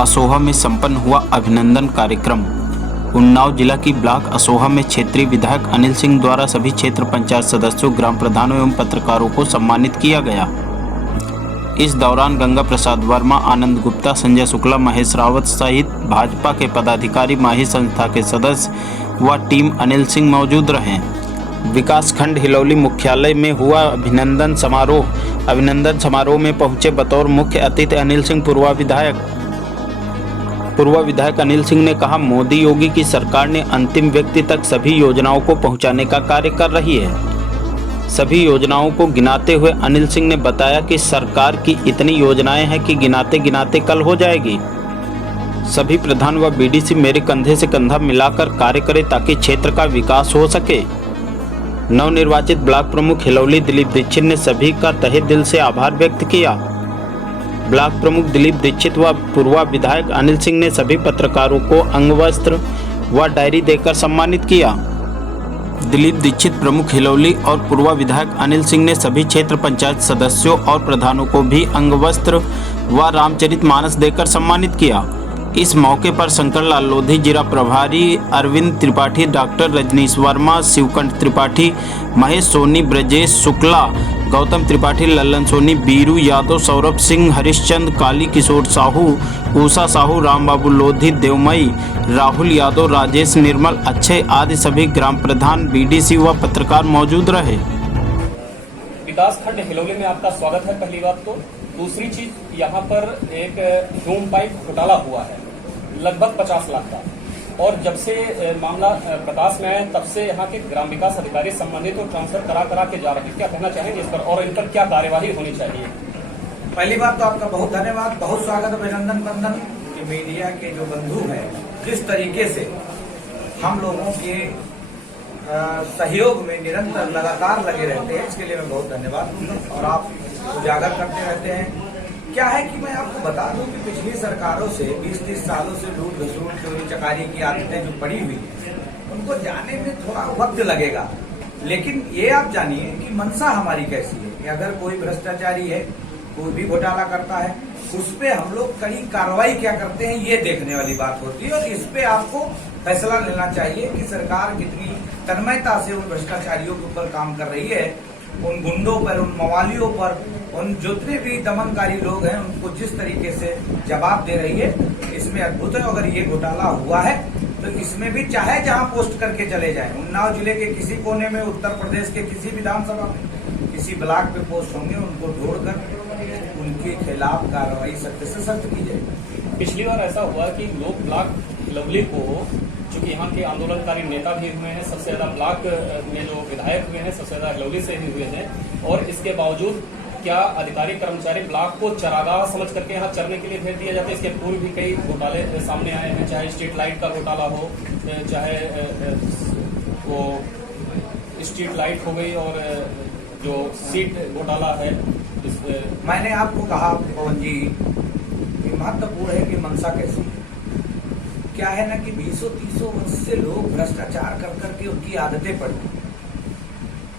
असोहा में संपन्न हुआ अभिनंदन कार्यक्रम। उन्नाव जिला की ब्लॉक असोहा में क्षेत्रीय विधायक अनिल सिंह द्वारा सभी क्षेत्र पंचायत सदस्यों, ग्राम प्रधानों एवं पत्रकारों को सम्मानित किया गया। इस दौरान गंगा प्रसाद वर्मा, आनंद गुप्ता, संजय शुक्ला, महेश रावत सहित भाजपा के पदाधिकारी, माही संस्था के सदस्य व टीम अनिल सिंह मौजूद रहे। विकासखंड हिलौली मुख्यालय में हुआ अभिनंदन समारोह में पहुंचे बतौर मुख्य अतिथि अनिल सिंह। पूर्व विधायक अनिल सिंह ने कहा, मोदी योगी की सरकार ने अंतिम व्यक्ति तक सभी योजनाओं को पहुंचाने का कार्य कर रही है। सभी योजनाओं को गिनाते हुए अनिल सिंह ने बताया कि सरकार की इतनी योजनाएं हैं कि गिनाते गिनाते कल हो जाएगी। सभी प्रधान व बीडीसी मेरे कंधे से कंधा मिलाकर कार्य करें ताकि क्षेत्र का विकास हो सके। नवनिर्वाचित ब्लॉक प्रमुख हिलौली दिलीप दीक्षित ने सभी का तहे दिल से आभार व्यक्त किया। ब्लॉक प्रमुख दिलीप दीक्षित व पूर्व विधायक अनिल सिंह ने सभी पत्रकारों को अंगवस्त्र व डायरी देकर सम्मानित किया। दिलीप दीक्षित प्रमुख हिलौली और पूर्व विधायक अनिल सिंह ने सभी क्षेत्र पंचायत सदस्यों और प्रधानों को भी अंगवस्त्र व रामचरितमानस देकर सम्मानित किया। इस मौके पर शंकर लाल लोधी, जिला प्रभारी अरविंद त्रिपाठी, डॉक्टर रजनीश वर्मा, शिवकंठ त्रिपाठी, महेश सोनी, ब्रजेश शुक्ला, गौतम त्रिपाठी, लल्लन सोनी, बीरू यादव, सौरभ सिंह, हरिश्चंद, काली किशोर साहू, उषा साहू, राम बाबू लोधी, देवमई, राहुल यादव, राजेश निर्मल, अक्षय आदि सभी ग्राम प्रधान, बीडीसी व पत्रकार मौजूद रहे। विकासखंड हिलौली में आपका स्वागत है। पहली बात तो दूसरी चीज, यहाँ पर एक ह्यूम पाइप घोटाला हुआ है लगभग 50 लाख का, और जब से मामला प्रकाश में आया तब से यहाँ के ग्राम विकास अधिकारी संबंधित को ट्रांसफर करा के जा रहे हैं। क्या कहना चाहेंगे इस पर और इन पर क्या कार्यवाही होनी चाहिए? पहली बात तो आपका बहुत धन्यवाद, बहुत स्वागत, अभिनंदन बंदन कि मीडिया के जो बंधु हैं जिस तरीके से हम लोगों के सहयोग में निरंतर लगातार लगे रहते हैं, इसके लिए मैं बहुत धन्यवाद दूंगा। और आप उजागर करते रहते हैं। क्या है कि मैं आपको बता दूं कि पिछली सरकारों से 20-30 सालों से लूट घसूट, चोरी चकारी की आदतें जो पड़ी हुई हैं, उनको जाने में थोड़ा वक्त लगेगा। लेकिन ये आप जानिए कि मंशा हमारी कैसी है कि अगर कोई भ्रष्टाचारी है, कोई भी घोटाला करता है, उस पे हम लोग कड़ी कार्रवाई क्या करते हैं ये देखने वाली बात होती है। और इस पे आपको फैसला लेना चाहिए कि सरकार कितनी तन्मयता से उन भ्रष्टाचारियों के ऊपर काम कर रही है, उन गुंडों पर, उन मवालियों पर, उन जितने भी दमनकारी लोग हैं उनको जिस तरीके से जवाब दे रही है, इसमें अद्भुत है। अगर ये घोटाला हुआ है तो इसमें भी चाहे जहां पोस्ट करके चले जाएं, उन्नाव जिले के किसी कोने में, उत्तर प्रदेश के किसी विधानसभा में, किसी ब्लॉक पे पोस्ट होंगे, उनको ढूंढकर उनके खिलाफ कार्रवाई सख्त से सख्त की जाए। पिछली बार ऐसा हुआ कि लोग ब्लॉक हिलौली को, चूंकि यहाँ के आंदोलनकारी नेता भी हुए हैं, सबसे ज्यादा ब्लॉक में जो विधायक हुए हैं सबसे ज्यादा हिलौली से ही हुए हैं, और इसके बावजूद क्या अधिकारी कर्मचारी ब्लॉक को चरागाह समझ करके यहाँ चरने के लिए भेज दिया जाता है? इसके पूर्व भी कई घोटाले सामने आए हैं, चाहे स्ट्रीट लाइट का घोटाला हो, चाहे वो स्ट्रीट लाइट हो गई, और जो सीट घोटाला है। मैंने आपको कहा पवन जी कि महत्वपूर्ण है कि मंशा कैसी है। क्या है ना कि 20-30 वर्ष से लोग भ्रष्टाचार कर करके उनकी आदतें पड़ गई,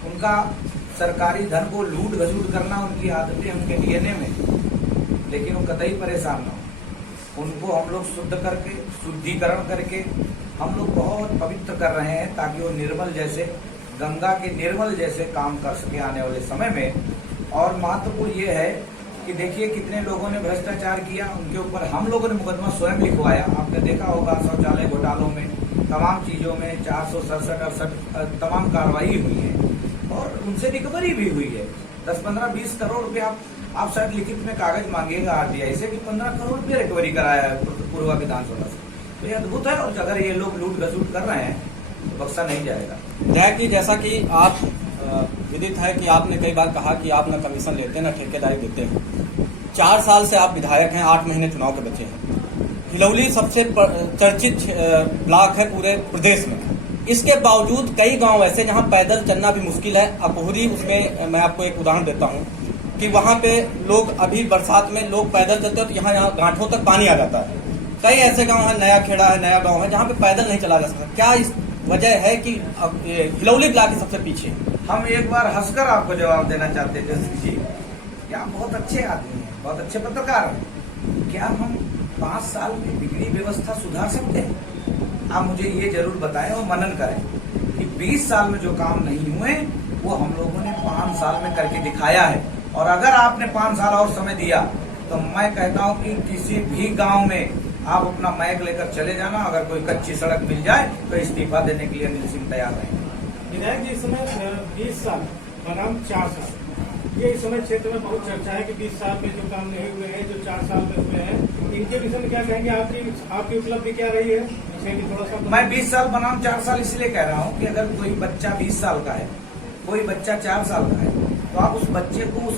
उनका सरकारी धन को लूट घसूट करना उनकी आदतें, उनके डीएनए में। लेकिन वो कतई परेशान न हो, उनको हम लोग शुद्ध करके, शुद्धिकरण करके हम लोग बहुत पवित्र कर रहे हैं ताकि वो निर्मल जैसे, गंगा के निर्मल जैसे काम कर सके आने वाले समय में। और महत्वपूर्ण ये है कि देखिए कितने लोगों ने भ्रष्टाचार किया, उनके ऊपर हम लोगों ने मुकदमा स्वयं लिखवाया। आपने देखा होगा शौचालय घोटालों में, तमाम चीजों में 467-68 तमाम कार्रवाई हुई है और उनसे रिकवरी भी हुई है। 10-15-20 करोड़ रुपए आप शायद लिखित में कागज मांगिएगा आरटीआई से कि 15 करोड़ रुपये रिकवरी कराया है पूर्व विधानसभा से। तो ये अद्भुत है। और अगर ये लोग लूट घसूट कर रहे हैं तो बख्शा नहीं जाएगा। विधायक जी, जैसा कि आप विदित है कि आपने कई बार कहा कि आप न कमीशन लेते हैं न ठेकेदारी देते हैं। 4 साल से आप विधायक हैं, 8 महीने चुनाव के बचे हैं। हिलौली सबसे चर्चित ब्लॉक है पूरे प्रदेश में। इसके बावजूद कई गांव ऐसे जहां पैदल चलना भी मुश्किल है। अपोहरी, उसमें मैं आपको एक उदाहरण देता हूं कि वहां पे लोग अभी बरसात में लोग पैदल चलते हैं तो यहाँ गांठों तक पानी आ जाता है। कई ऐसे गांव है, नया खेड़ा है, नया गांव है, जहां पे पैदल नहीं चला जा सकता। क्या इस वजह है कि हिलौली ब्लॉक के सबसे पीछे? हम एक बार हंसकर आपको जवाब देना चाहते थे जी कि आप बहुत अच्छे आदमी हैं, बहुत अच्छे पत्रकार हैं। क्या हम 5 साल में बिगड़ी व्यवस्था सुधार सकते हैं? आप मुझे ये जरूर बताएं और मनन करें कि 20 साल में जो काम नहीं हुए वो हम लोगों ने 5 साल में करके दिखाया है। और अगर आपने 5 साल और समय दिया तो मैं कहता हूं कि किसी भी गांव में आप अपना माइक लेकर चले जाना, अगर कोई कच्ची सड़क मिल जाए तो इस्तीफा देने के लिए अनिल सिंह तैयार रहेंगे। विधायक जी, इस समय 20 साल बनाम 4 साल, ये इस समय क्षेत्र में बहुत चर्चा है कि 20 साल में जो काम नहीं हुए हैं, जो 4 साल में हुए हैं, इनके विषय में क्या कहेंगे? आपकी उपलब्धि क्या रही है? इसे भी थोड़ा सा। मैं 20 साल बनाम 4 साल इसलिए कह रहा हूँ कि अगर कोई बच्चा 20 साल का है, कोई बच्चा 4 साल का है, तो आप उस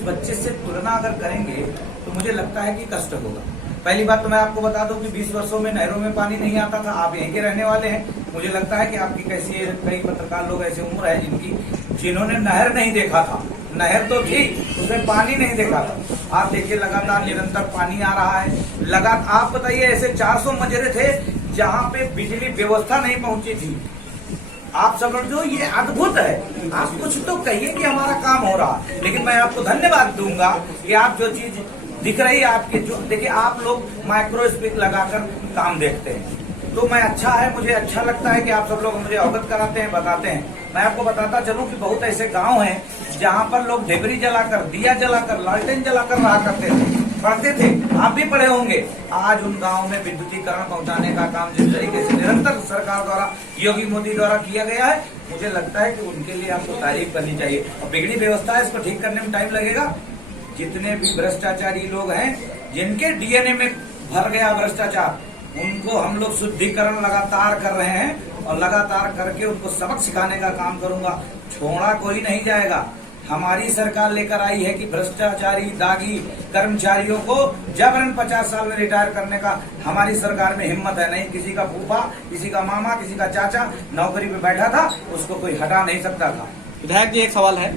बच्चे से तुलना अगर करेंगे तो मुझे लगता है कि कष्ट होगा। पहली बात तो मैं आपको बता दूं कि 20 वर्षों में नहरों में पानी नहीं आता था। आप यहीं के रहने वाले हैं, मुझे लगता है कि आपकी कैसी कई पत्रकार लोग ऐसे उम्र है जिन्होंने नहर नहीं देखा था। नहर तो थी, उसमें पानी नहीं देखा था। आप देखिए लगातार निरंतर पानी आ रहा है। लगातार आप बताइए, ऐसे 400 मजरे थे जहाँ पे बिजली व्यवस्था नहीं पहुंची थी। आप समझो ये अद्भुत है। आप कुछ तो कहिए कि हमारा काम हो रहा है। लेकिन मैं आपको धन्यवाद दूंगा कि आप जो चीज दिख रही है आपके, जो देखिए आप लोग माइक्रोस्कोप लगाकर काम देखते हैं, तो मैं अच्छा है, मुझे अच्छा लगता है कि आप सब लोग मुझे अवगत कराते हैं, बताते हैं। मैं आपको बताता चलूं कि बहुत ऐसे गांव हैं जहां पर लोग ढेबरी जलाकर, दिया जलाकर, लालटेन जलाकर रहा करते थे, पढ़ते थे। आप भी पढ़े होंगे। आज उन गाँव में विद्युतीकरण पहुंचाने का काम जिस तरीके से निरंतर सरकार द्वारा, योगी मोदी द्वारा किया गया है, मुझे लगता है कि उनके लिए आपको तारीफ करनी चाहिए। और बिगड़ी व्यवस्था है, इसको ठीक करने में टाइम लगेगा। जितने भी भ्रष्टाचारी लोग हैं, जिनके डीएनए में भर गया भ्रष्टाचार, उनको हम लोग शुद्धिकरण लगातार कर रहे हैं और लगातार करके उनको सबक सिखाने का काम करूंगा। छोड़ा कोई नहीं जाएगा। हमारी सरकार लेकर आई है कि भ्रष्टाचारी दागी कर्मचारियों को जबरन 50 साल में रिटायर करने का हमारी सरकार में हिम्मत है। नहीं किसी का फूफा, किसी का मामा, किसी का चाचा नौकरी पे बैठा था, उसको कोई हटा नहीं सकता था। विधायक जी, एक सवाल है,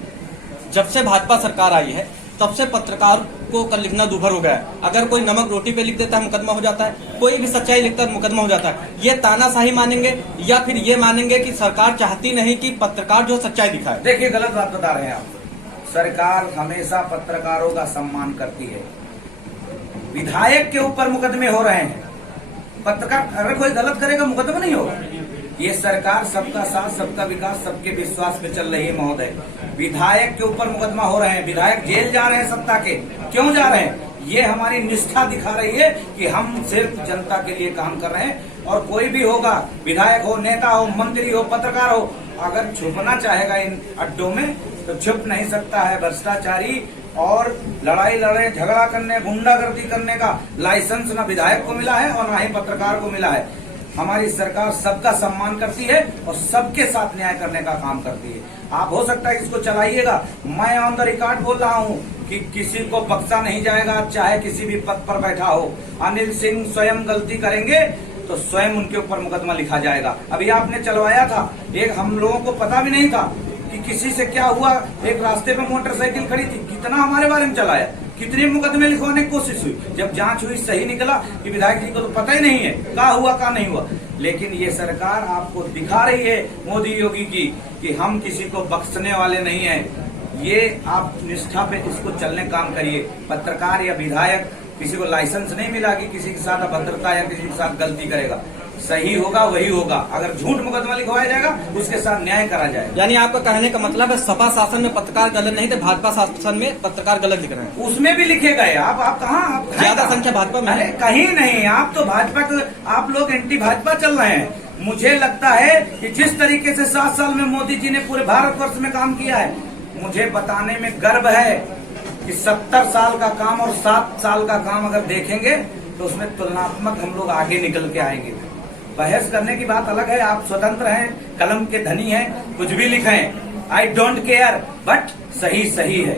जब से भाजपा सरकार आई है तब से पत्रकार को कल लिखना दूभर हो गया है। अगर कोई नमक रोटी पे लिख देता है मुकदमा हो जाता है, कोई भी सच्चाई लिखता है मुकदमा हो जाता है। ये तानाशाही मानेंगे या फिर ये मानेंगे कि सरकार चाहती नहीं कि पत्रकार जो सच्चाई दिखाए? देखिए, गलत बात बता रहे हैं आप। सरकार हमेशा पत्रकारों का सम्मान करती है। विधायक के ऊपर मुकदमे हो रहे हैं, पत्रकार अगर कोई गलत करेगा मुकदमा नहीं होगा। ये सरकार सबका साथ, सबका विकास, सबके विश्वास पे चल रही है महोदय। विधायक के ऊपर मुकदमा हो रहे हैं, विधायक जेल जा रहे हैं सत्ता के। क्यों जा रहे हैं? ये हमारी निष्ठा दिखा रही है कि हम सिर्फ जनता के लिए काम कर रहे हैं। और कोई भी होगा, विधायक हो, नेता हो, मंत्री हो, पत्रकार हो, अगर छुपना चाहेगा इन अड्डों में तो छुप नहीं सकता है। भ्रष्टाचारी और लड़ाई लड़े, झगड़ा करने, गुंडागर्दी करने का लाइसेंस न विधायक को मिला है और न ही पत्रकार को मिला है। हमारी सरकार सबका सम्मान करती है और सबके साथ न्याय करने का काम करती है। आप हो सकता है इसको चलाइएगा, मैं ऑन द रिकॉर्ड बोल रहा हूँ कि किसी को बख्शा नहीं जाएगा, चाहे किसी भी पद पर बैठा हो। अनिल सिंह स्वयं गलती करेंगे तो स्वयं उनके ऊपर मुकदमा लिखा जाएगा। अभी आपने चलवाया था, एक हम लोगों को पता भी नहीं था कि किसी से क्या हुआ। एक रास्ते पे मोटरसाइकिल खड़ी थी, कितना हमारे बारे में चलाया, कितने मुकदमे लिखवाने की कोशिश हुई। जब जांच हुई सही निकला कि विधायक जी को तो पता ही नहीं है क्या हुआ क्या नहीं हुआ। लेकिन ये सरकार आपको दिखा रही है, मोदी योगी की, कि हम किसी को बख्शने वाले नहीं हैं। ये आप निष्ठा पे इसको चलने काम करिए। पत्रकार या विधायक किसी को लाइसेंस नहीं मिला कि किसी के साथ अभद्रता या किसी के साथ गलती करेगा। सही होगा वही होगा। अगर झूठ मुकदमा लिखवाया जाएगा उसके साथ न्याय करा जाएगा। यानी आपका कहने का मतलब है सपा शासन में पत्रकार गलत नहीं थे, भाजपा शासन में पत्रकार गलत लिख रहे हैं। उसमें भी लिखे गए। आप कहाँ ज्यादा संख्या भाजपा में? अरे कहीं नहीं, आप तो भाजपा के, आप लोग एंटी भाजपा चल रहे हैं। मुझे लगता है कि जिस तरीके से 7 साल में मोदी जी ने पूरे भारतवर्ष में काम किया है, मुझे बताने में गर्व है कि 70 साल का काम और 7 साल का काम अगर देखेंगे तो उसमें तुलनात्मक हम लोग आगे निकल के आएंगे। बहस करने की बात अलग है, आप स्वतंत्र हैं, कलम के धनी हैं, कुछ भी लिखें, आई डोंट केयर, बट सही सही है।